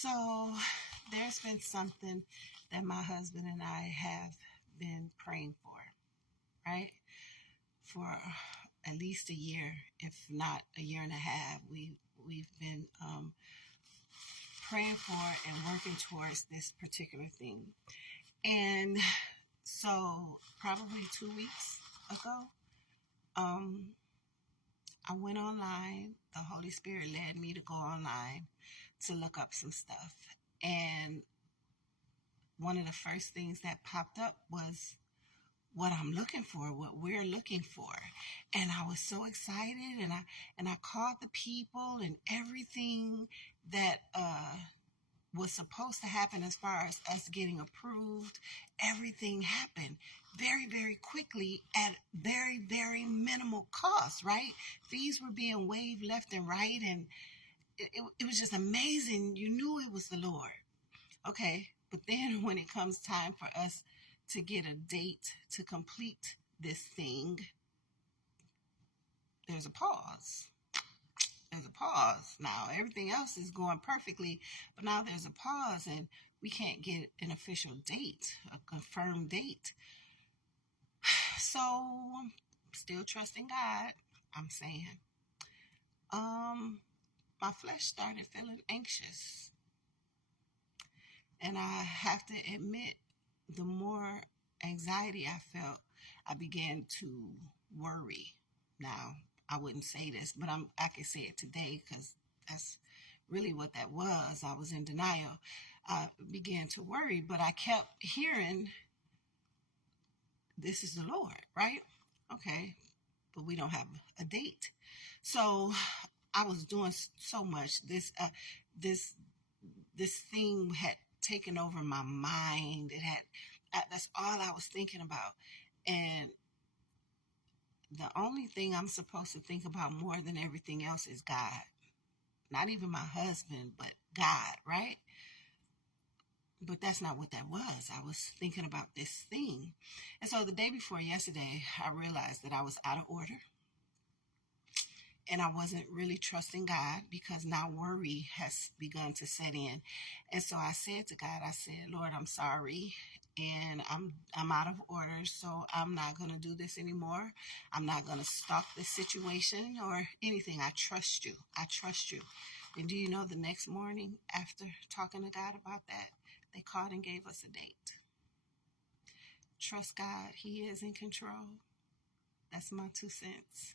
So there's been something that my husband and I have been praying for, right? For at least a year, if not a year and a half. We've been praying for and working towards this particular thing. And so probably 2 weeks ago, I went online. The Holy Spirit led me to go online to look up some stuff. And one of the first things that popped up was what I'm looking for, what we're looking for. And I was so excited, and I called the people, and everything that was supposed to happen as far as us getting approved, everything happened very, very quickly at very, very minimal cost, right? Fees were being waived left and right, and it was just amazing. You knew it was the Lord. Okay, but then when it comes time for us to get a date to complete this thing, there's a pause. There's a pause. Now, everything else is going perfectly, but now there's a pause, and we can't get an official date, a confirmed date. So, I'm still trusting God, I'm saying. My flesh started feeling anxious. And I have to admit, the more anxiety I felt, I began to worry. Now, I wouldn't say this, but I can say it today because that's really what that was. I was in denial. I began to worry, but I kept hearing, this is the Lord, right? Okay, but we don't have a date. So I was doing so much. This thing had taken over my mind. That's all I was thinking about. And the only thing I'm supposed to think about more than everything else is God. Not even my husband, but God, right? But that's not what that was. I was thinking about this thing. And so the day before yesterday, I realized that I was out of order. And I wasn't really trusting God because now worry has begun to set in. And so I said to God, I said, Lord, I'm sorry. And I'm out of order, so I'm not going to do this anymore. I'm not going to stop this situation or anything. I trust you. I trust you. And do you know, the next morning after talking to God about that, they called and gave us a date. Trust God. He is in control. That's my 2 cents.